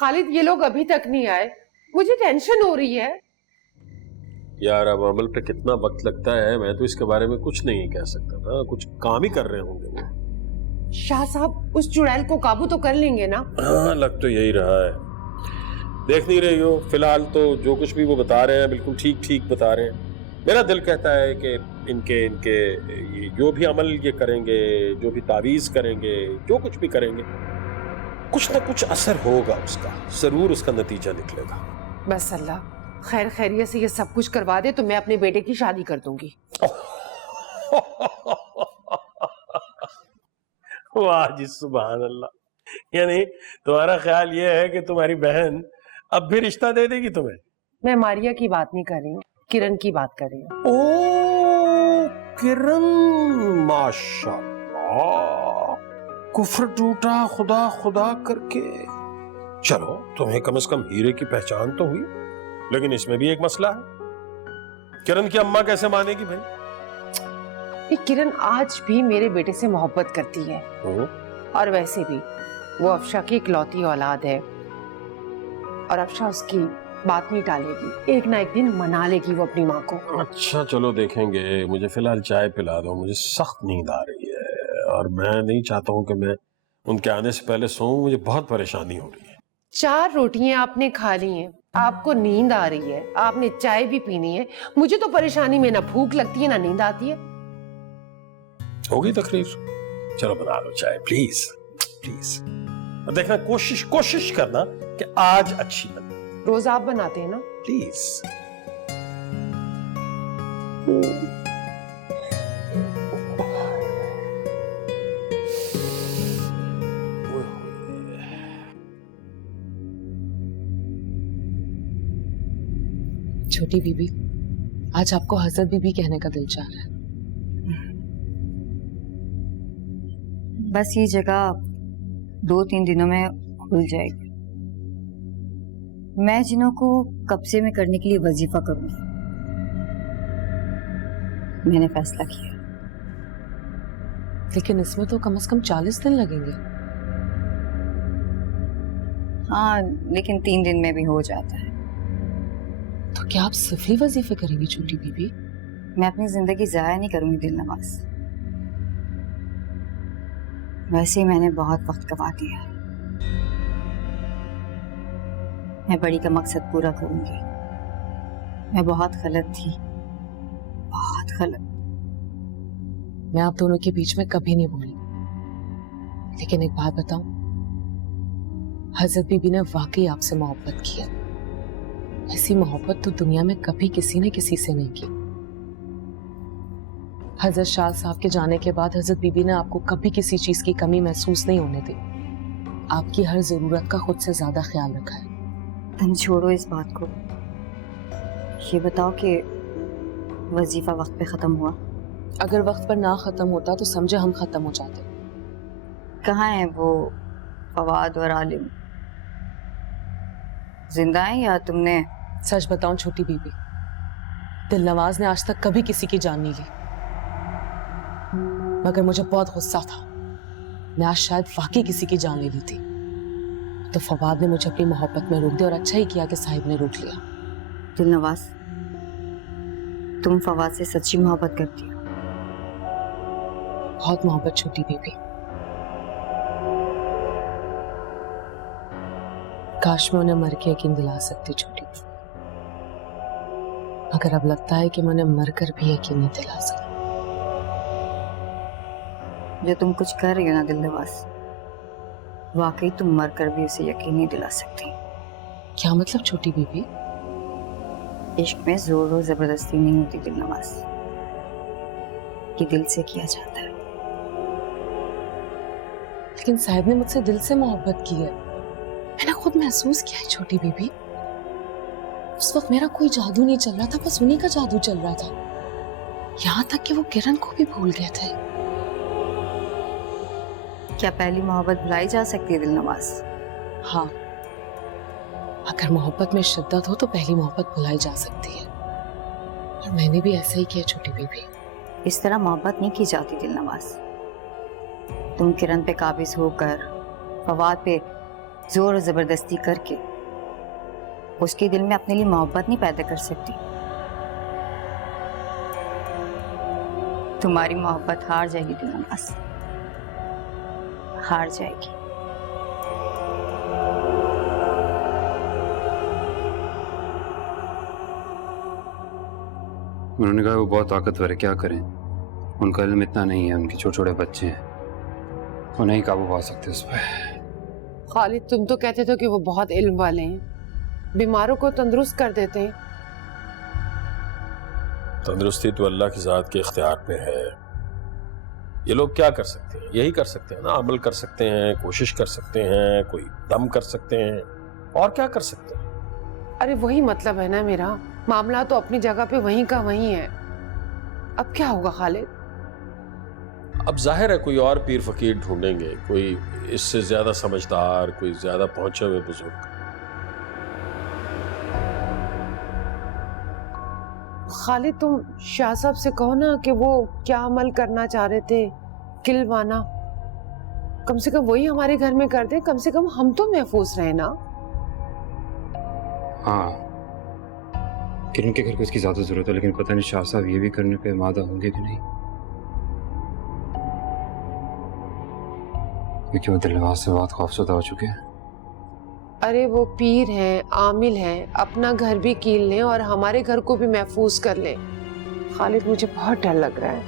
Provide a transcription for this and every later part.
खालिद ये लोग अभी तक नहीं आए, मुझे टेंशन हो रही है। यार अब अमल पे कितना वक्त लगता है, मैं तो इसके बारे में कुछ नहीं कह सकता ना, कुछ काम ही कर रहे होंगे वो। शाह साहब उस चुड़ैल को काबू तो कर लेंगे ना? हाँ, लग तो यही रहा है। देख नहीं रही हो, फिलहाल तो जो कुछ भी वो बता रहे हैं बिल्कुल ठीक ठीक बता रहे हैं। मेरा दिल कहता है कि इनके इनके ये जो भी अमल ये करेंगे, जो भी तावीज करेंगे, जो कुछ भी करेंगे, कुछ ना कुछ असर होगा उसका, जरूर उसका नतीजा निकलेगा। बस अल्लाह खैर खैरियत से ये सब कुछ करवा दे तो मैं अपने बेटे की शादी कर दूंगी। वाह जी, सुभान अल्लाह। यानी तुम्हारा ख्याल ये है कि तुम्हारी बहन अब भी रिश्ता दे देगी तुम्हें? मैं मारिया की बात नहीं कर रही हूँ, किरण की बात कर रही हूँ। ओ किरण, माशाअल्लाह, कुफ्र टूटा खुदा खुदा करके। चलो, तुम्हें कम से कम हीरे की पहचान तो हुई, लेकिन इसमें भी एक मसला है। किरण की अम्मा कैसे मानेगी भाई? ये किरण आज भी मेरे बेटे से मोहब्बत करती है, और वैसे भी वो अफशा की इकलौती औलाद है, और अफशा उसकी बात नहीं टालेगी, एक ना एक दिन मना लेगी वो अपनी माँ को। अच्छा चलो देखेंगे, मुझे फिलहाल चाय पिला दो, मुझे सख्त नींद आ रही है और मैं नहीं चाहता हूँ कि मैं उनके आने से पहले सोऊं, मुझे बहुत परेशानी हो रही है। 4 रोटियां आपने खा ली हैं, आपको नींद आ रही है, आपने चाय भी पीनी है, मुझे तो परेशानी में ना भूख लगती है ना नींद आती है। हो गई तकरीर, चलो बना लो चाय प्लीज प्लीज। देखना, कोशिश करना कि आज अच्छी बने। रोज आप बनाते हैं ना? प्लीज। छोटी बीबी, आज आपको हजरत बीबी कहने का दिल चाह रहा है। बस ये जगह 2-3 दिनों में खुल जाएगी। मैं जिन्हों को कब्जे में करने के लिए वजीफा करूंगी, मैंने फैसला किया। लेकिन इसमें तो कम से कम 40 दिन लगेंगे। हाँ, लेकिन 3 दिन में भी हो जाता है। तो क्या आप सिफली वजीफे करेंगी छोटी बीबी? मैं अपनी जिंदगी जाया नहीं करूंगी दिल नवाज। वैसे ही मैंने बहुत वक्त गवा दिया है। मैं बड़ी का मकसद पूरा करूंगी। मैं बहुत गलत थी, बहुत गलत। मैं आप दोनों के बीच में कभी नहीं बोली, लेकिन एक बात बताऊं, हजरत बीबी ने वाकई आपसे मोहब्बत की है। ऐसी मोहब्बत तो दुनिया में कभी किसी ने किसी से नहीं की। हजरत शाह साहब के जाने के बाद हजरत बीबी ने आपको कभी किसी चीज की कमी महसूस नहीं होने दी। आपकी हर जरूरत का खुद से ज्यादा ख्याल रखा है। तुम छोड़ो इस बात को, ये बताओ कि वजीफा वक्त पे खत्म हुआ? अगर वक्त पर ना खत्म होता तो समझे हम खत्म हो जाते। कहाँ है वो फवाद और आलिम? जिंदा है या तुमने? सच बताऊं छोटी बीबी, दिल नवाज ने आज तक कभी किसी की जान नहीं ली, मगर मुझे बहुत गुस्सा था। मैं आज शायद वाकई किसी की जान ले ली थी, तो फवाद ने मुझे अपनी मोहब्बत में रोक दिया, और अच्छा ही किया कि साहिब ने रोक लिया। दिल नवाज, तुम फवाद से सच्ची मोहब्बत करती हो? बहुत मोहब्बत छोटी बीबी। काश मैं उन्हें मर के यकीन दिला सकती छोटी बीबी, मगर अब लगता है कि मैं उन्हें मरकर भी यकीन नहीं दिला सकती। जो तुम कुछ कर रही हो ना दिल नवाज, वाकई तुम मरकर भी उसे यकीन नहीं दिला सकती। क्या मतलब छोटी बीबी? इश्क में जोर और जबरदस्ती नहीं होती दिल नवाज, ये दिल से किया जाता है। लेकिन साहिब ने मुझसे दिल से मोहब्बत की है, मैंने खुद महसूस किया है छोटी बीबी। उस वक्त मेरा कोई जादू नहीं चल रहा था, बस उन्हीं का जादू चल रहा था। यहाँ तक कि वो किरण को भी भूल गए थे। क्या पहली मोहब्बत भुलाई जा सकती है दिल नवाज? हाँ, अगर मोहब्बत में शिद्दत हो तो पहली मोहब्बत भुलाई जा सकती है, और मैंने भी ऐसा ही किया छोटी बीबी। इस तरह मोहब्बत नहीं की जाती दिल नवाज। तुम किरण पे काबिज होकर फवाद पे जोर जबरदस्ती करके उसके दिल में अपने लिए मोहब्बत नहीं पैदा कर सकती। तुम्हारी मोहब्बत हार जाएगी दिलनवाज, हार जाएगी। उन्होंने कहा वो बहुत ताकतवर है, क्या करें, उनका इल्म इतना नहीं है, उनके छोटे छोटे बच्चे हैं, वो नहीं काबू पा सकते उस पर। खालिद, तुम तो कहते थे कि वो बहुत इल्म वाले हैं, बीमारों को तंदुरुस्त कर देते हैं। तंदुरुस्ती तो अल्लाह की ज़ात के इख्तियार पे है। ये लोग क्या कर सकते हैं? यही कर सकते हैं ना, अमल कर सकते हैं, कोशिश कर सकते हैं, कोई दम कर सकते हैं, और क्या कर सकते हैं? अरे वही मतलब है ना मेरा, मामला तो अपनी जगह पे वहीं का वहीं है। अब क्या होगा खालिद? अब जाहिर है कोई और पीर फकीर ढूंढेंगे, कोई इससे ज्यादा समझदार, कोई ज्यादा पहुंचे हुए बुजुर्ग। खालिद, तुम शाह साहब से कहो ना कि वो क्या अमल करना चाह रहे थे, किलवाना, कम से कम वही हमारे घर में कर दे, कम से कम हम तो महफूज रहे ना। हाँ, किरण के घर को इसकी ज्यादा जरूरत है, लेकिन पता नहीं शाह साहब ये भी करने पे मादा होंगे कि नहीं, क्योंकि वो दिलनवाज से बहुत खौफजदा हो चुके हैं। अरे वो पीर हैं, आमिल हैं, अपना घर भी कील लें और हमारे घर को भी महफूज कर लें। खालिद, मुझे बहुत डर लग रहा है।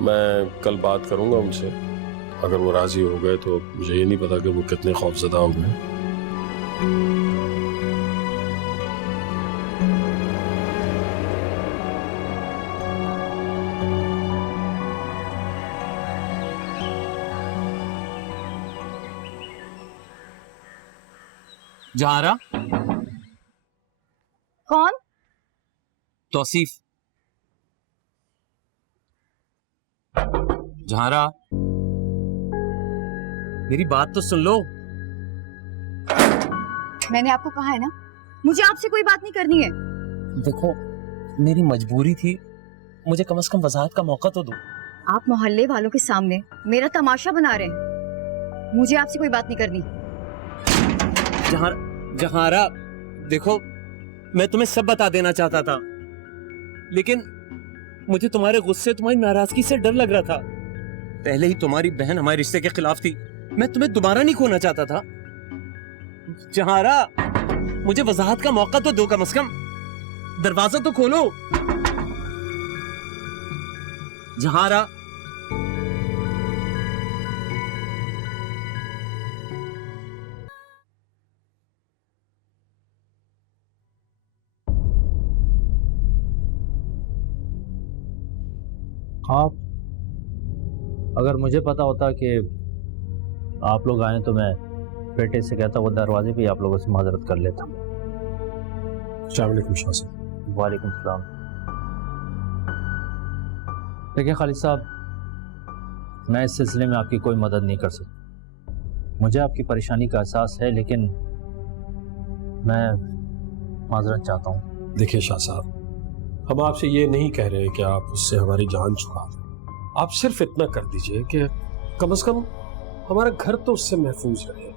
मैं कल बात करूंगा उनसे, अगर वो राजी हो गए तो मुझे ये नहीं पता कि वो कितने खौफजदा हो गए। जहारा। कौन? तौसीफ। जहारा, मेरी बात तो सुन लो। मैंने आपको कहा है ना, मुझे आपसे कोई बात नहीं करनी है। देखो, मेरी मजबूरी थी, मुझे कम से कम वजाहत का मौका तो दो। आप मोहल्ले वालों के सामने मेरा तमाशा बना रहे हैं, मुझे आपसे कोई बात नहीं करनी। जहारा, देखो, मैं तुम्हें सब बता देना चाहता था, लेकिन मुझे तुम्हारे गुस्से, तुम्हारी नाराजगी से डर लग रहा था। पहले ही तुम्हारी बहन हमारे रिश्ते के खिलाफ थी, मैं तुम्हें दोबारा नहीं खोना चाहता था। जहारा, मुझे वजाहत का मौका तो दो, कम से कम दरवाजा तो खोलो। जहारा, आप, अगर मुझे पता होता कि आप लोग आए तो मैं बेटे से कहता वो दरवाजे पे आप लोगों से माजरत कर लेता। अस्सलाम शाह साहब। वालेकुम सलाम। देखिए खालिद साहब, मैं इस सिलसिले में आपकी कोई मदद नहीं कर सकता। मुझे आपकी परेशानी का एहसास है, लेकिन मैं माजरत चाहता हूँ। देखिए शाह साहब, हम आपसे ये नहीं कह रहे कि आप उससे हमारी जान छुड़ा दें। आप सिर्फ इतना कर दीजिए कि कम से कम हमारा घर तो उससे महफूज रहे।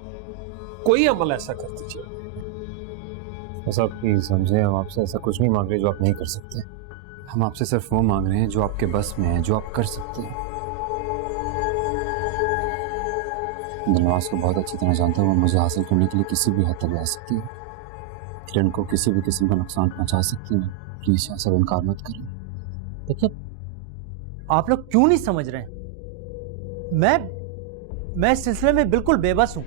कोई अमल ऐसा कर दीजिए। साहब प्लीज समझे, हम आपसे ऐसा कुछ नहीं मांग रहे जो आप नहीं कर सकते। हम आपसे सिर्फ वो मांग रहे हैं जो आपके बस में है, जो आप कर सकते हैं। दिलनवाज को बहुत अच्छी तरह जानता हूँ, वो मुझे हासिल करने के लिए किसी भी हद तक जा सकती है। किरण को किसी भी किस्म का नुकसान पहुंचा सकती है। प्लीज शाह साहब, इनकार मत करें। देखिए, आप लोग क्यों नहीं समझ रहे हैं? मैं इस सिलसिले में बिल्कुल बेबस हूं।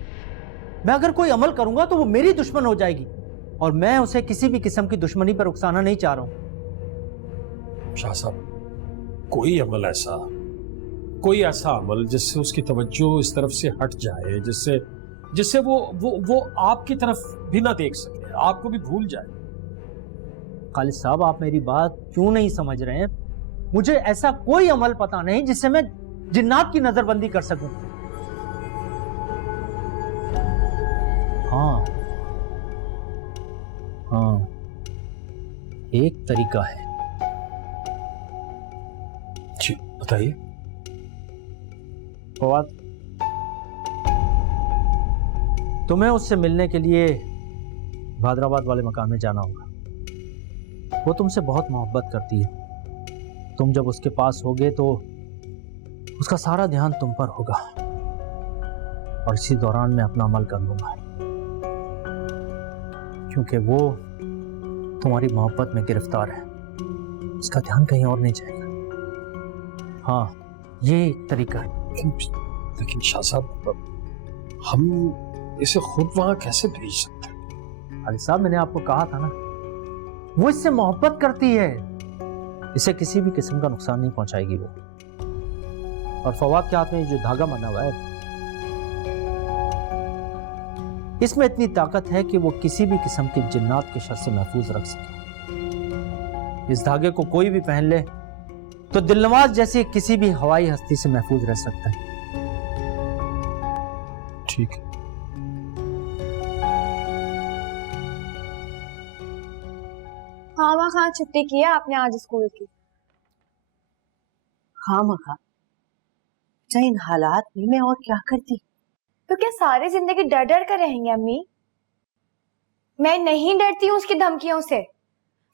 मैं अगर कोई अमल करूंगा तो वो मेरी दुश्मन हो जाएगी, और मैं उसे किसी भी किस्म की दुश्मनी पर उकसाना नहीं चाह रहा हूं। शाह साहब, कोई ऐसा अमल जिससे उसकी तवज्जो इस तरफ से हट जाए, जिससे वो आपकी तरफ भी ना देख सके, आपको भी भूल जाए। खालिद साहब, आप मेरी बात क्यों नहीं समझ रहे हैं? मुझे ऐसा कोई अमल पता नहीं जिससे मैं जिन्नात की नजरबंदी कर सकूं। हाँ, एक तरीका है। जी बताइए। फवाद, तुम्हें उससे मिलने के लिए भादराबाद वाले मकान में जाना होगा। वो तुमसे बहुत मोहब्बत करती है। तुम जब उसके पास होगे तो उसका सारा ध्यान तुम पर होगा और इसी दौरान मैं अपना अमल कर लूंगा, क्योंकि वो तुम्हारी मोहब्बत में गिरफ्तार है। उसका ध्यान कहीं और नहीं जाएगा। हाँ, ये एक तरीका है। लेकिन शाह साहब, हम इसे खुद वहां कैसे भेज सकते हैं? अली साहब, मैंने आपको कहा था ना, वो इससे मोहब्बत करती है। इसे किसी भी किस्म का नुकसान नहीं पहुंचाएगी वो। और फवाद के हाथ में जो धागा बना हुआ है, इसमें इतनी ताकत है कि वो किसी भी किस्म के जिन्नात के शर से महफूज रख सके। इस धागे को कोई भी पहन ले तो दिलनवाज जैसी किसी भी हवाई हस्ती से महफूज रह सकता है। ठीक है। हाँ छुट्टी की है आपने आज स्कूल की। हाँ मखा, चाहे इन हालात में मैं और क्या करती। तो क्या सारी जिंदगी डर डर कर रहेंगे अम्मी? मैं नहीं डरती हूँ उसकी धमकियों से।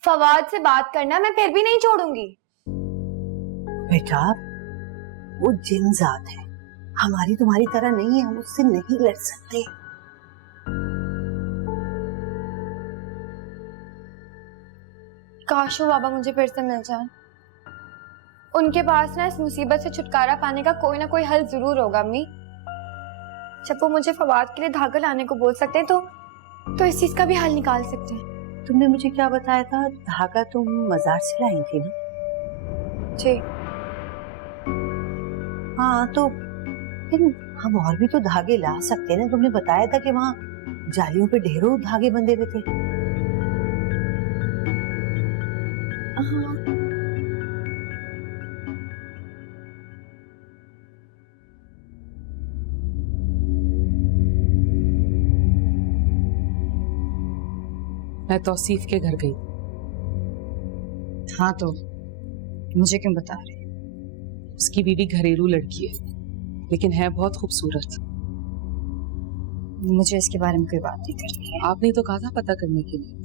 फवाद से बात करना मैं फिर भी नहीं छोड़ूंगी। बेटा, वो जिनजात है, हमारी तुम्हारी तरह नहीं है, हम उससे नहीं लड़ सकते। काश वो बाबा मुझे फिर से मिल जाए। उनके पास ना इस मुसीबत से छुटकारा पाने का कोई ना कोई हल जरूर होगा अम्मी। जब वो मुझे फवाद के लिए धागा लाने को बोल सकते हैं तो इस चीज का भी हल निकाल सकते हैं। तुमने मुझे क्या बताया था? धागा तुम मजार से लाई थी ना? जी हाँ, तो लेकिन हम और भी तो धागे ला सकते हैं ना। तुमने बताया था कि वहाँ जालियों पे ढेरों धागे बंधे हुए थे। हाँ। मैं तौसीफ के घर गई। हाँ, तो मुझे क्यों बता रहे? उसकी बीवी घरेलू लड़की है, लेकिन है बहुत खूबसूरत। मुझे इसके बारे में कोई बात नहीं करनी है। आपने तो कहा था पता करने के लिए।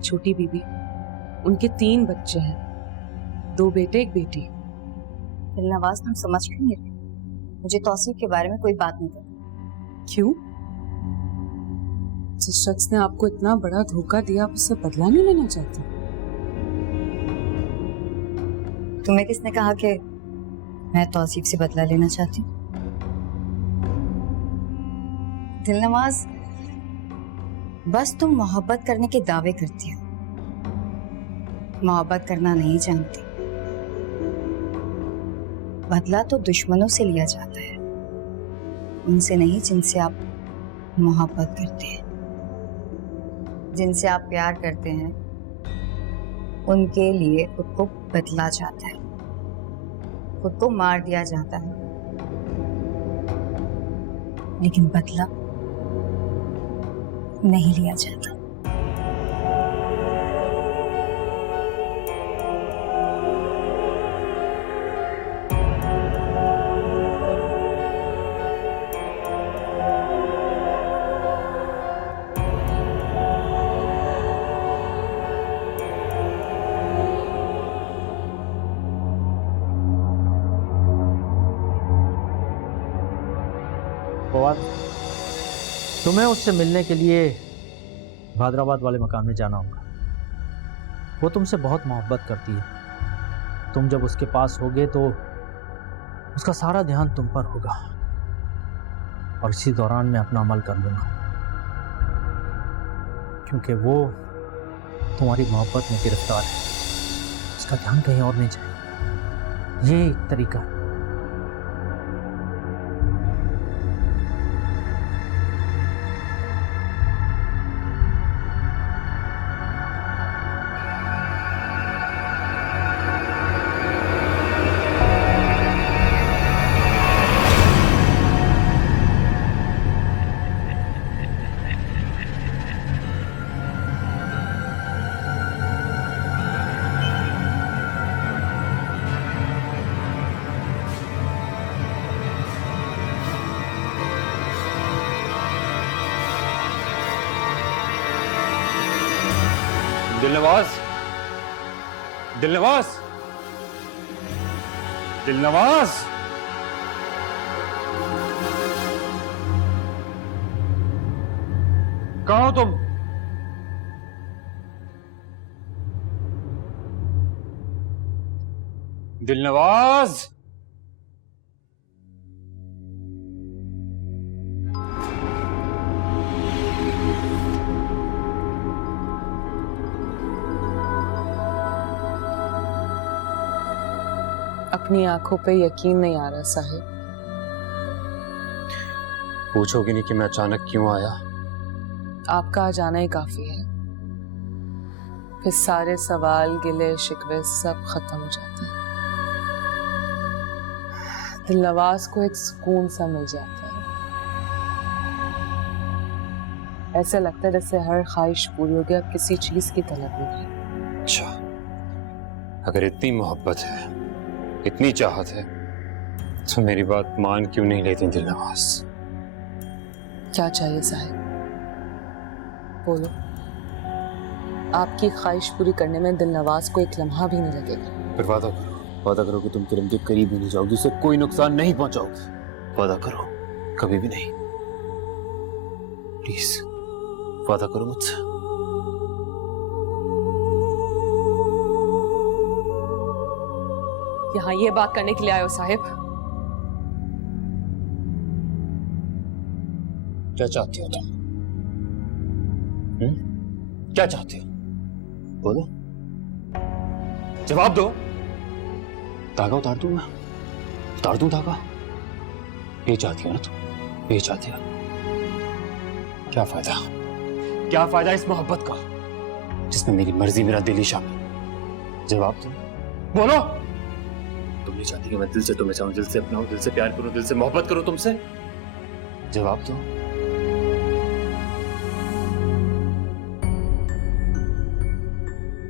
छोटी बीबी, उनके 3 बच्चे हैं, 2 बेटे 1 बेटी। दिलनवाज, तुम समझ क्यों नहीं रहे? मुझे तौसीफ के बारे में कोई बात नहीं करनी। क्यों? जिस शख्स ने आपको इतना बड़ा धोखा दिया, आप उससे बदला नहीं लेना चाहते? तुम्हें किसने कहा कि मैं तौसीफ से बदला लेना चाहती हूँ? दिलनवाज, बस तुम मोहब्बत करने के दावे करती हो, मोहब्बत करना नहीं जानती। बदला तो दुश्मनों से लिया जाता है, उनसे नहीं जिनसे आप मोहब्बत करते हैं। जिनसे आप प्यार करते हैं उनके लिए खुद को बदला जाता है, खुद को मार दिया जाता है, लेकिन बदला नहीं लिया जाता। फवाद, तुम्हें उससे मिलने के लिए भादराबाद वाले मकान में जाना होगा। वो तुमसे बहुत मोहब्बत करती है। तुम जब उसके पास होगे तो उसका सारा ध्यान तुम पर होगा और इसी दौरान मैं अपना अमल कर लूंगा, क्योंकि वो तुम्हारी मोहब्बत में गिरफ्तार है। उसका ध्यान कहीं और नहीं जाएगा। ये एक तरीका है। दिलनवाज, दिलनवाज, दिलनवाज, कहाँ हो तुम? दिलनवाज, अपनी आंखों पे यकीन नहीं आ रहा साहिब। पूछोगे नहीं कि मैं अचानक क्यों आया? आपका आ जाना ही काफी है, फिर सारे सवाल गिले शिकवे सब खत्म हो जाते हैं। दिलनवाज को एक सुकून सा मिल जाता है, ऐसा लगता है जैसे हर ख्वाहिश पूरी हो गया, किसी चीज की तलब नहीं। अच्छा, अगर इतनी मोहब्बत है, इतनी चाहत है, तो मेरी बात मान क्यों नहीं लेती दिलनवाज? क्या चाहिए साहिब, बोलो। आपकी ख्वाहिश पूरी करने में दिलनवाज को एक लम्हा भी नहीं लगेगा। फिर वादा करो कि तुम किरण के करीब ही नहीं जाओगी, उसे कोई नुकसान नहीं पहुंचाओगी। वादा करो, कभी भी नहीं। प्लीज वादा करो मुझसे। यहाँ ये बात करने के लिए आए हो साहिब? क्या चाहती हो तुम? क्या चाहते हो? बोलो, जवाब दो। धागा उतार दूं मैं? उतार दूं धागा? ये चाहती हो ना तुम? ये चाहती हो? क्या फायदा? क्या फायदा इस मोहब्बत का जिसमें मेरी मर्जी, मेरा दिल ही शामिल? जवाब दो, बोलो। तुम नहीं चाहती कि मैं दिल से तुम्हें चाहूं, दिल से अपनाऊं, दिल से प्यार करूं, दिल से मोहब्बत करूं तुमसे? जवाब दो।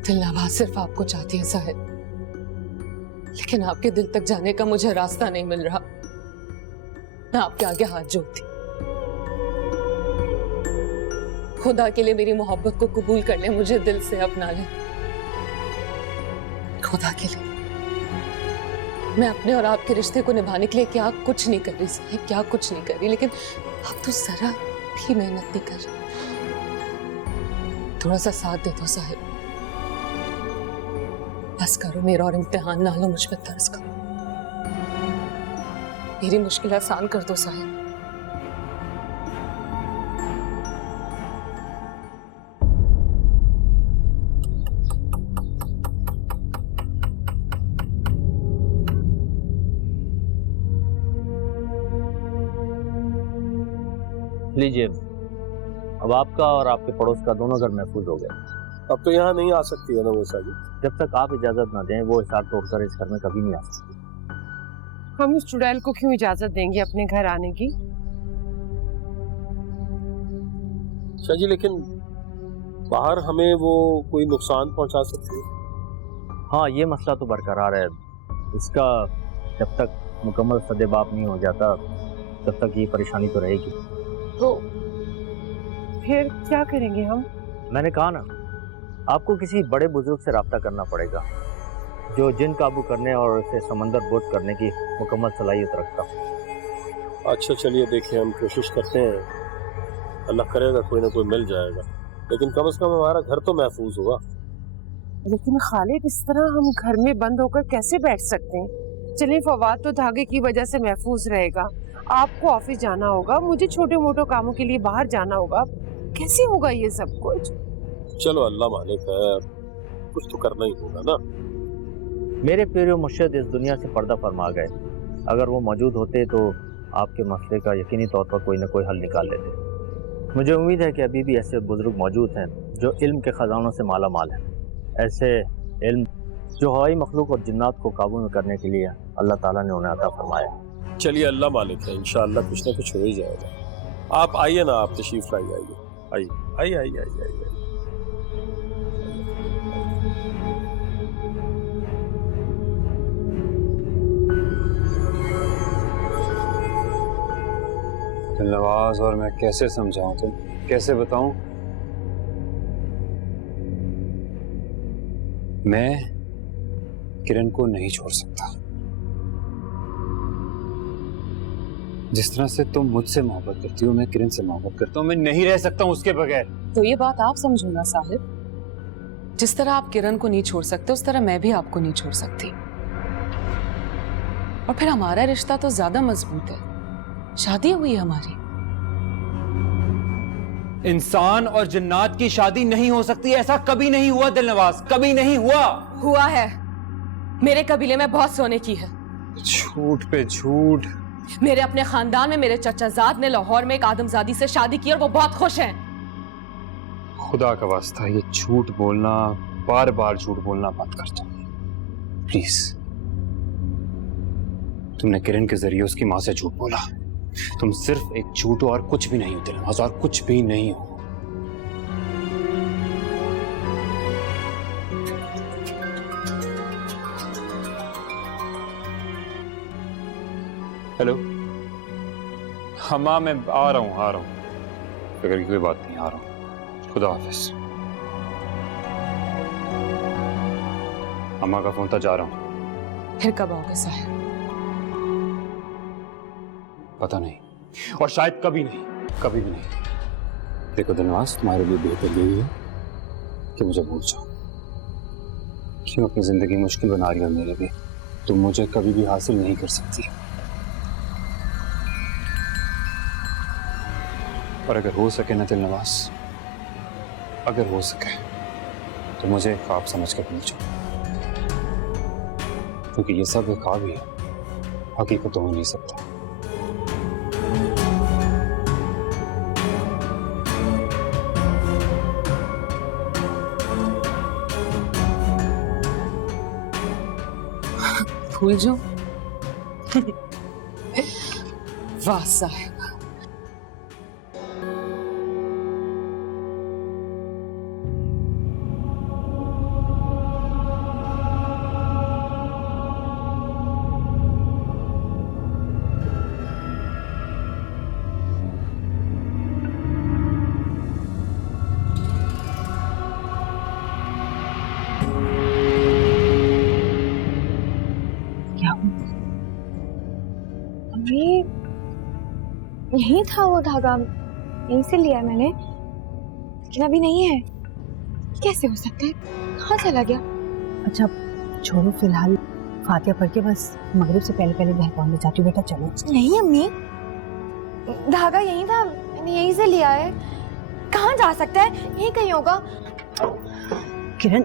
दिलनवाज सिर्फ आपको चाहती है साहिब, लेकिन आपके दिल तक जाने का मुझे रास्ता नहीं मिल रहा। मैं आपके आगे हाथ जोड़ती, खुदा के लिए मेरी मोहब्बत को कबूल कर ले, मुझे दिल से अपना ले। खुदा के लिए मैं अपने और आपके रिश्ते को निभाने के लिए क्या कुछ नहीं कर रही साहिब, क्या कुछ नहीं कर रही, लेकिन आप तो जरा भी मेहनत नहीं कर रहे। थोड़ा सा साथ दे दो साहिब, बस करो, मेरा और इम्तिहान ना लो, मुझ पे तरस करो, मेरी मुश्किल आसान कर दो साहिब। लीजिए, अब आपका और आपके पड़ोस का दोनों घर महफूज हो गया। अब तो यहाँ नहीं आ सकती है ना वो साजी। जब तक आप इजाजत ना दें, वो हिसाब तोड़कर इस घर में कभी नहीं आ सकती। हम उस चुड़ैल को क्यों इजाजत देंगे अपने घर आने की? शाजी, लेकिन बाहर हमें वो कोई नुकसान पहुंचा सकती है। हाँ, ये मसला तो बरकरार है, इसका जब तक मुकम्मल सदेबाप नहीं हो जाता तब तक ये परेशानी तो रहेगी। तो फिर क्या करेंगे हम? मैंने कहा ना, आपको किसी बड़े बुजुर्ग से रब्ता करना पड़ेगा जो जिन काबू करने और इसे समंदर बोध करने की मुकम्मल सलाहियत रखता हो। अच्छा चलिए, देखिए हम कोशिश करते हैं, अल्लाह करेगा कोई ना कोई मिल जाएगा, लेकिन कम से कम हमारा घर तो महफूज हुआ। लेकिन खालिद, इस तरह हम घर में बंद होकर कैसे बैठ सकते हैं? चलिए, फवाद तो धागे की वजह से महफूज रहेगा, आपको ऑफिस जाना होगा, मुझे छोटे मोटे कामों के लिए बाहर जाना होगा, कैसे होगा ये सब कुछ? चलो अल्लाह मालिक है, कुछ तो करना ही होगा ना। मेरे प्यारे मुर्शिद इस दुनिया से पर्दा फरमा गए, अगर वो मौजूद होते तो आपके मसले का यकीनी तौर पर कोई ना कोई हल निकाल लेते। मुझे उम्मीद है कि अभी भी ऐसे बुजुर्ग मौजूद हैं जो इल्म के ख़जानों से माला माल हैं, ऐसे इल्म जो हवाई मखलूक और जिन्नात को काबू में करने के लिए अल्लाह ताला ने उन्हें अता फरमाया। चलिए अल्लाह मालिक है, इंशाअल्लाह कुछ ना कुछ हो ही जाएगा। आप आइए ना, आप तशरीफ लाइए, आइए आइए आइए आइए आइए। नवाज, और मैं कैसे समझाऊं तुम, कैसे बताऊं? मैं किरण को नहीं छोड़ सकता। जिस तरह से तुम मुझसे मोहब्बत करती हो, मैं किरण से मोहब्बत करता हूँ। मैं नहीं रह सकता हूँ उसके बगैर। तो ये बात आप समझो ना साहिब, जिस तरह आप किरण को नहीं छोड़ सकते उस तरह मैं भी आपको नहीं छोड़ सकती। और फिर हमारा रिश्ता तो ज्यादा मजबूत है, शादी हुई है हमारी। इंसान और जिन्नात की शादी नहीं हो सकती, ऐसा कभी नहीं हुआ दिलनवाज, कभी नहीं हुआ। हुआ है, मेरे कबीले में बहुत सोने की है। झूठ पे झूठ। मेरे अपने खानदान में मेरे चचाजाद ने लाहौर में एक आदमजादी से शादी की और वो बहुत खुश हैं। खुदा का वास्ता ये झूठ बोलना, बार बार झूठ बोलना बंद कर दो प्लीज। तुमने किरण के जरिए उसकी मां से झूठ बोला। तुम सिर्फ एक झूठ हो और कुछ भी नहीं हो दिलनवाज, और कुछ भी नहीं हो। हेलो, हाँ माँ, मैं आ रहा हूँ। फिक्र की कोई बात नहीं, आ रहा हूँ। खुदा हाफिज। अम्मा का फोन था, जा रहा हूँ। फिर कब आओगे साहिब? पता नहीं, और शायद कभी नहीं, कभी भी नहीं। देखो दिलनवाज, तुम्हारे लिए बेहतर यही है कि मुझे भूल जाओ। क्यों अपनी जिंदगी मुश्किल बना रही हो मेरे लिए? तुम मुझे कभी भी हासिल नहीं कर सकती। और अगर हो सके ना दिलनवाज, अगर हो सके तो मुझे ख्वाब समझ कर भूल जाओ, क्योंकि ये सब एक ख्वाब ही है, हकीकत तो हो नहीं सकता। भूल जाओ? वाह साहिब, यही था वो धागा, यहीं से लिया मैंने, लेकिन अभी नहीं है। कैसे हो सकता है? कहाँ चला गया? अच्छा छोड़ो, फिलहाल फातिहा पढ़ के बस मगरिब से पहले पहले घर पहुंचने जाती हूँ। बेटा चलो। नहीं अम्मी, धागा यही था, मैंने यहीं से लिया है। कहाँ जा सकता है? यहीं कहीं होगा। किरण,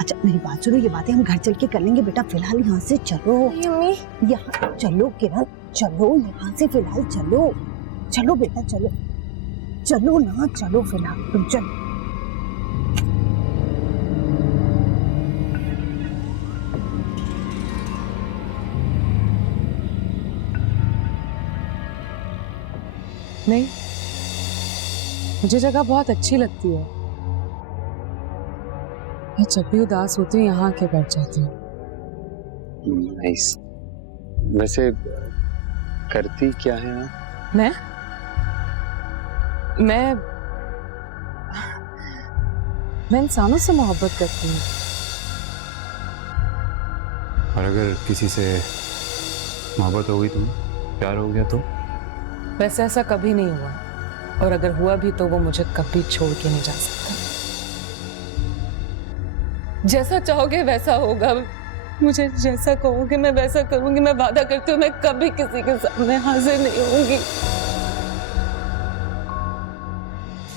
अच्छा मेरी बात सुनो, ये बातें हम घर चल के कर लेंगे। बेटा फिलहाल यहाँ से चलो। नहीं अम्मी, यहाँ चलो किरण, चलो यहाँ से फिलहाल चलो। चलो बेटा चलो, चलो ना, चलो फिलहाल तुम चलो। नहीं, मुझे जगह बहुत अच्छी लगती है। मैं जब भी उदास होती हूँ यहाँ आके बैठ जाती हूँ। नाइस। वैसे करती क्या है आप? मैं इंसानों से मोहब्बत करती हूँ। और अगर किसी से मोहब्बत हो गई, तुम प्यार हो गया तो? वैसे ऐसा कभी नहीं हुआ, और अगर हुआ भी तो वो मुझे कभी छोड़ के नहीं जा सकता। जैसा चाहोगे वैसा होगा, मुझे जैसा कहोगे मैं वैसा करूंगी। मैं वादा करती हूँ मैं कभी किसी के सामने हाजिर नहीं होंगी।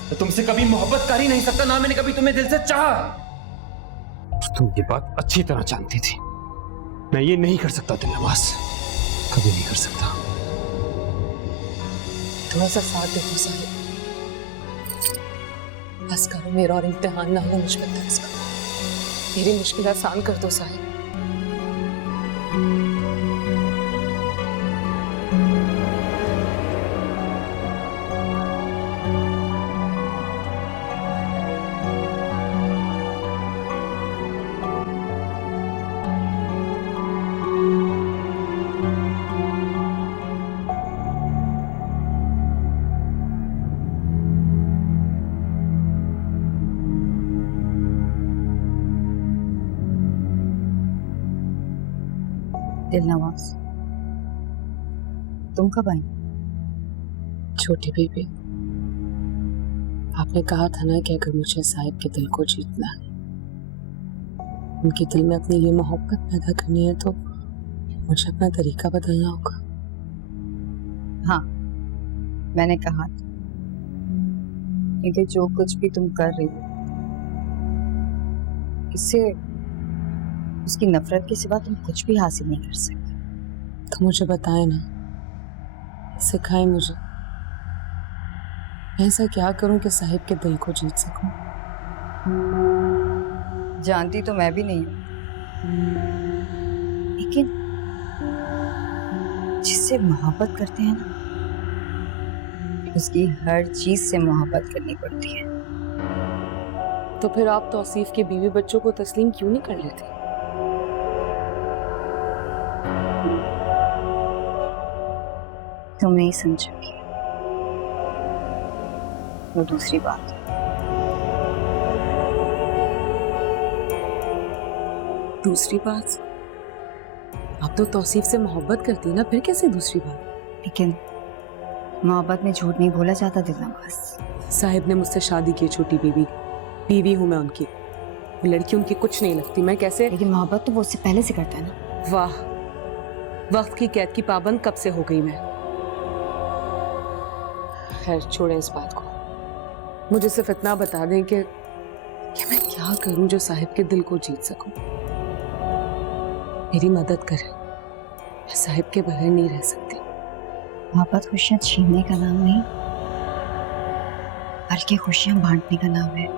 तो तुमसे कभी मोहब्बत कर ही नहीं सकता, ना मैंने कभी तुम्हें दिल से चाहा। तुम ये बात अच्छी तरह जानती थी। मैं ये नहीं कर सकता दिलनवाज, कभी नहीं कर सकता। थोड़ा सा साथ देखो साहिब, बस करो, मेरा और इम्तिहान ना हो, मुझ पर तरस करो, मेरी मुश्किल आसान कर दो साहिब। दिलनवाज, तुम कब आई? छोटी बीबी, आपने कहा था ना कि अगर मुझे साहिब के दिल को जीतना है, उनके दिल में अपनी ये मोहब्बत पैदा करनी है, तो मुझे अपना तरीका बदलना होगा। हाँ, मैंने कहा था कि जो कुछ भी तुम कर रही हो, इससे उसकी नफरत के सिवा तुम कुछ भी हासिल नहीं कर सकते। तो मुझे बताएं ना, सिखाएं मुझे, मैं ऐसा क्या करूं कि साहिब के दिल को जीत सकूं? जानती तो मैं भी नहीं हूं, लेकिन जिससे मोहब्बत करते हैं ना, उसकी हर चीज से मोहब्बत करनी पड़ती है। तो फिर आप तौसीफ के बीवी बच्चों को तस्लीम क्यों नहीं कर लेते? तुम नहीं समझोगी, वो दूसरी बात। दूसरी बात? आप तो तौसीफ से मोहब्बत करती ना, फिर कैसे दूसरी बात? लेकिन मोहब्बत में झूठ नहीं बोला जाता दिलनवाज। साहिब ने मुझसे शादी की, छोटी बीबी, बीवी हूं मैं उनकी। वो लड़की उनकी कुछ नहीं लगती, मैं कैसे? लेकिन मोहब्बत तो वो उससे पहले से करता है ना। वाह, वक्त की कैद की पाबंद कब से हो गई मैं। खैर छोड़ें इस बात को, मुझे सिर्फ इतना बता दें कि मैं क्या करूं जो साहिब के दिल को जीत सकूं। मेरी मदद करें, मैं साहिब के बगैर नहीं रह सकती। मोहब्बत खुशियां छीनने का नाम नहीं, बल्कि खुशियां बांटने का नाम है।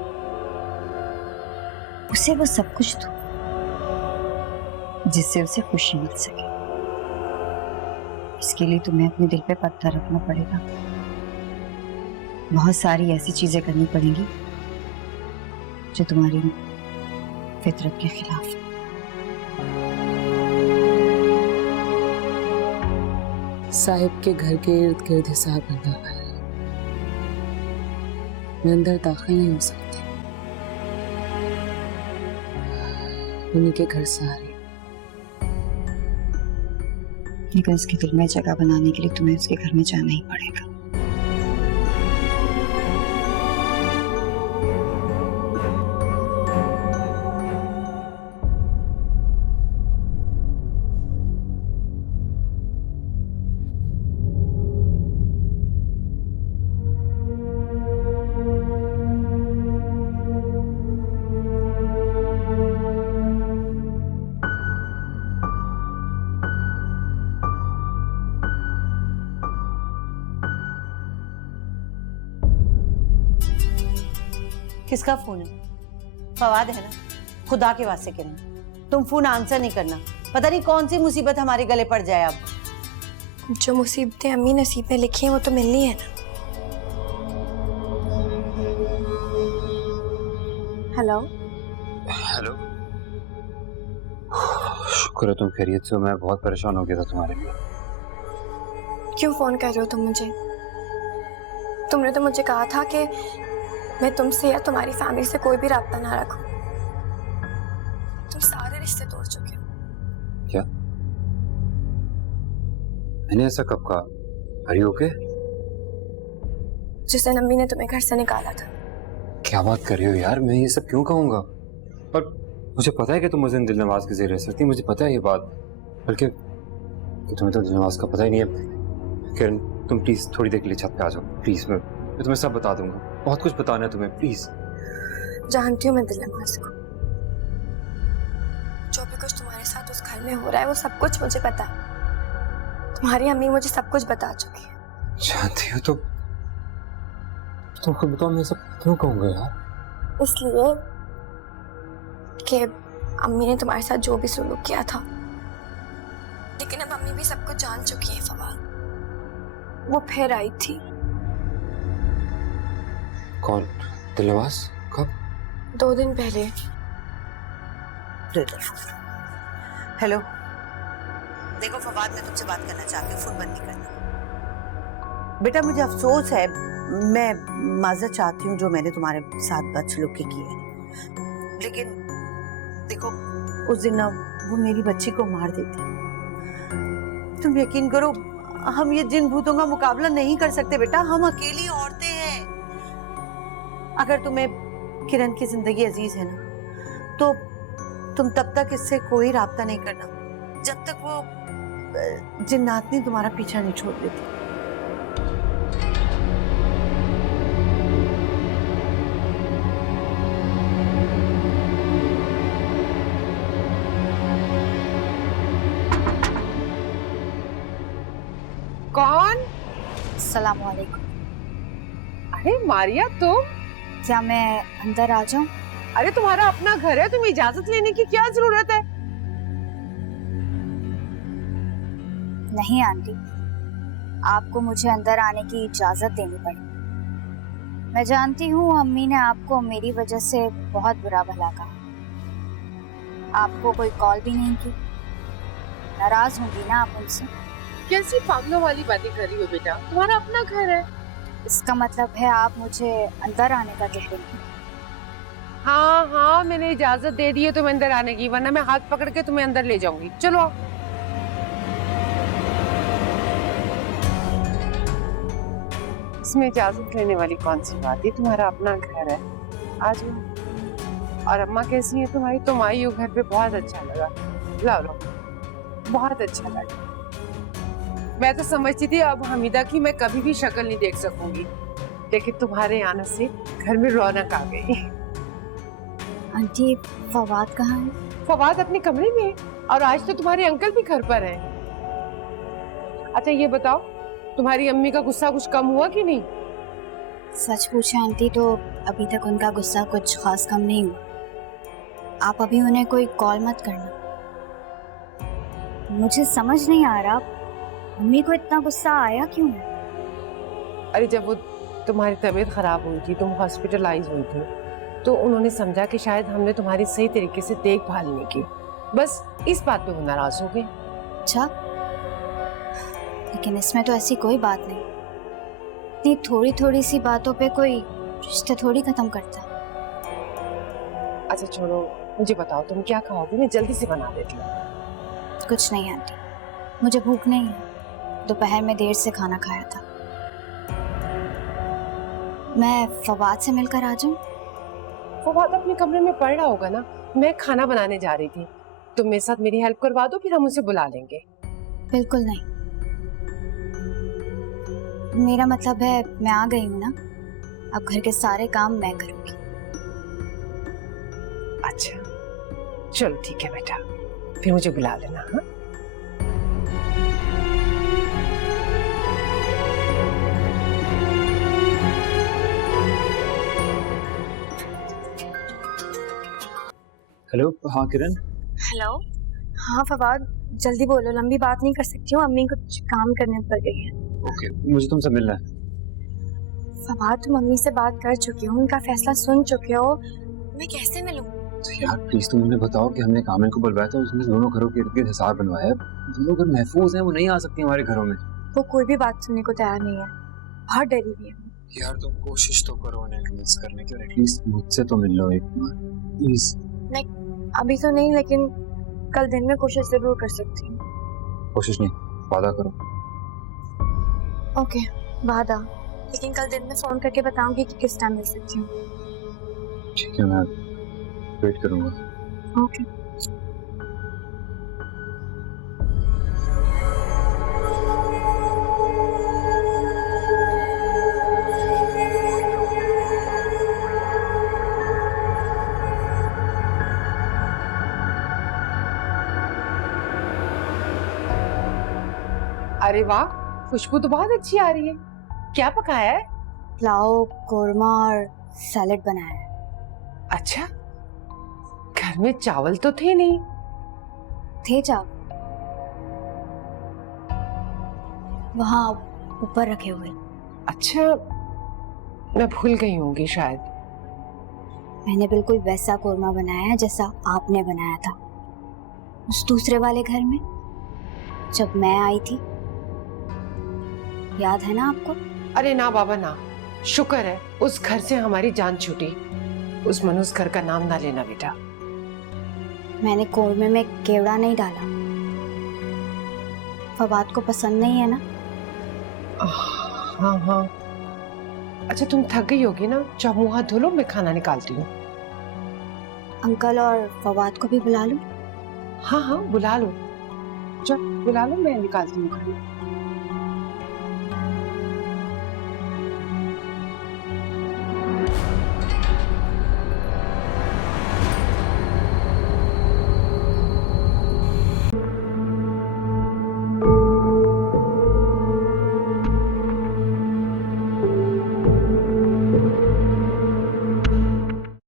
उसे वो सब कुछ दो जिससे उसे खुशी मिल सके। इसके लिए तुम्हें अपने दिल पे पत्थर रखना पड़ेगा, बहुत सारी ऐसी चीजें करनी पड़ेंगी जो तुम्हारी फितरत के खिलाफ है। साहिब के घर के इर्द गिर्द हिसाब बंधा हुआ है, मैं अंदर दाखिल नहीं हो सकती। उन्हीं के घर से आ रही, लेकिन उसके दिल में जगह बनाने के लिए तुम्हें उसके घर में जाना ही पड़ेगा। किसका फोन है? फवाद है ना? खुदा के वास्ते कहना, तुम फोन आंसर नहीं करना, पता नहीं कौन सी मुसीबत हमारे गले पड़ जाए। अब जो मुसीबतें अम्मी नसीब में लिखी हैं वो तो मिलनी है ना। हेलो हेलो, शुक्र है तुम खैरियत से हो। मैं बहुत परेशान हो गया था तुम्हारे लिए। क्यों फोन कर रहे हो तुम मुझे? तुमने तो मुझे कहा था कि मैं तुमसे या तुम्हारी फैमिली से कोई भी रास्ता ना रखूं। तुम सारे रिश्ते तोड़ चुके हो। क्या? मैंने ऐसा कब कहा? Are you okay? जिस दिन अम्मी ने तुम्हें घर से निकाला था। क्या बात कर रही हो यार, मैं ये सब क्यों कहूंगा? और मुझे पता है कि तुम उस दिन दिलनवाज के ज़रिए रह सकती, मुझे पता है ये बात, बल्कि तुम्हें तो दिलनवाज का पता ही नहीं है। किरण, तुम प्लीज थोड़ी देर के लिए छत पे आ जाओ प्लीज। मैं तुम्हें सब बता दूंगा, बहुत कुछ बताना है तुम्हें, प्लीज। जानती हूँ मैं दिलनवाज को, जो भी कुछ तुम्हारे साथ उस घर में हो रहा है वो सब कुछ मुझे पता है। तुम्हारी अम्मी मुझे सब कुछ बता चुकी है। जानती हो तो तुम खुद बताओ, मैं सब क्यों कहूंगा यार? इसलिए कि अम्मी ने तुम्हारे साथ जो भी सलूक किया था, लेकिन अब अम्मी भी सब कुछ जान चुकी है फवाद। वो फिर आई थी। कौन? दिलनवाज? कब? 2 दिन पहले। हेलो, देखो फवाद, मैं तुमसे बात करना चाहती हूँ, फोन बंद नहीं करना। बेटा मुझे अफसोस है, मैं माजरत चाहती हूँ जो मैंने तुम्हारे साथ बदसलूकी की है, लेकिन देखो उस दिन ना वो मेरी बच्ची को मार देती, तुम यकीन करो, हम ये जिन भूतों का मुकाबला नहीं कर सकते बेटा, हम अकेली औरतें हैं। अगर तुम्हें किरण की जिंदगी अजीज है ना, तो तुम तब तक इससे कोई राब्ता नहीं करना जब तक वो जिन्नातनी तुम्हारा पीछा नहीं छोड़ देती। कौन? अस्सलाम वालेकुम। अरे मारिया तुम? क्या मैं अंदर आ जाऊं? अरे तुम्हारा अपना घर है, तुम्हें इजाजत लेने की क्या जरूरत है? नहीं आंटी, आपको मुझे अंदर आने की इजाजत देनी पड़ी। मैं जानती हूँ अम्मी ने आपको मेरी वजह से बहुत बुरा भला कहा। आपको कोई कॉल भी नहीं की। नाराज होंगी ना आप उनसे? कैसी पागलों वाली बातें कर रही हो बेटा, तुम्हारा अपना घर है। इसका मतलब है आप मुझे अंदर आने का कह रही हैं? हाँ हाँ, मैंने इजाजत दे दी है तुम्हें अंदर आने की, वरना मैं हाथ पकड़ के तुम्हें अंदर ले जाऊंगी। चलो आओ। इसमें इजाजत लेने वाली कौन सी बात है, तुम्हारा अपना घर है, आ जाओ। और अम्मा कैसी है तुम्हारी? तुम आई हो घर पे, बहुत अच्छा लगा। लो लो, बहुत अच्छा लगा। मैं तो समझती थी अब हमीदा की मैं कभी भी शक्ल नहीं देख सकूंगी, लेकिन तुम्हारे आने से घर में रौनक आ गई। आंटी, फवाद कहाँ है? फवाद अपने कमरे में है, और आज तो तुम्हारे अंकल भी घर पर हैं। अच्छा ये बताओ, तुम्हारी अम्मी का गुस्सा कुछ कम हुआ कि नहीं? सच पूछे आंटी तो अभी तक उनका गुस्सा कुछ खास कम नहीं हुआ। आप अभी उन्हें कोई कॉल मत करना। मुझे समझ नहीं आ रहा अम्मी को इतना गुस्सा आया क्यों? अरे जब वो तुम्हारी तबीयत खराब हुई थी, तुम हॉस्पिटलाइज हुई थी, तो उन्होंने समझा कि शायद हमने तुम्हारी सही तरीके से देखभाल नहीं की, बस इस बात पे वो नाराज हो गए। अच्छा, लेकिन इसमें तो ऐसी कोई बात नहीं। इतनी थोड़ी थोड़ी सी बातों पे कोई रिश्ते थोड़ी खत्म करता। अच्छा छोड़ो, मुझे बताओ तुम क्या खाओगे, मैं जल्दी से बना देती हूँ। कुछ नहीं आंटी, मुझे भूख नहीं है। दोपहर में देर से खाना खाया था। मैं फवाद से मिलकर आ जाऊं? फवाद अपने कमरे में पड़ रहा होगा ना, मैं खाना बनाने जा रही थी, तुम मेरे साथ मेरी हेल्प करवा दो, फिर हम उसे बुला लेंगे। बिल्कुल नहीं, मेरा मतलब है मैं आ गई हूँ ना, अब घर के सारे काम मैं करूंगी। अच्छा चलो ठीक है बेटा, फिर मुझे बुला लेना। हाँ हेलो। हाँ किरण। हेलो। हाँ फवाद, जल्दी बोलो, लंबी बात नहीं कर सकती हूँ, अम्मी कुछ काम करने पड़ गई है। ओके, मुझे तुमसे मिलना है। फवाद, तुम अम्मी से बात कर चुकी हो, उनका फैसला सुन चुके हो, मैं कैसे मिलूं? तो यार प्लीज तुम उन्हें बताओ कि हमने कामिल को बुलवाया था, उसने दोनों घरों के इर्द-गिर्द हिसार बनवाया है। दोनों घर महफूज हैं, वो नहीं आ सकती हमारे घरों में। वो कोई भी बात सुनने को तैयार नहीं है, बहुत डरी हुई है। यार तुम कोशिश तो करो उन्हें कन्विंस करने की, और एटलीस्ट मुझसे तो मिल लो एक बार प्लीज। अभी तो नहीं, लेकिन कल दिन में कोशिश जरूर कर सकती हूँ। कोशिश नहीं, वादा करो। ओके, वादा, लेकिन कल दिन में फोन करके बताऊंगी कि किस टाइम मिल सकती हूँ। ठीक है, मैं वेट करूंगा। ओके। अरे वाह, खुशबू तो बहुत अच्छी आ रही है। क्या पकाया है? पुलाव, कोरमा और सैलेड बनाया है। अच्छा, घर में चावल तो थे नहीं? थे चावल, वहाँ ऊपर रखे हुए। अच्छा, मैं भूल गई होंगी शायद। मैंने बिल्कुल वैसा कोरमा बनाया है जैसा आपने बनाया था उस दूसरे वाले घर में जब मैं आई थी, याद है ना आपको? अरे ना बाबा ना, शुक्र है उस घर से हमारी जान छूटी। उस मनुष्य घर का नाम ना लेना बेटा। मैंने कोरमे में केवड़ा नहीं डाला, फवाद को पसंद नहीं है ना? हाँ हाँ। अच्छा तुम थक गई होगी ना, जाओ मुंह हाथ धो लो, मैं खाना निकालती हूँ। अंकल और फवाद को भी बुला लूं? हाँ हाँ बुला लो, जाओ बुला लो, मैं निकालती हूँ खाना।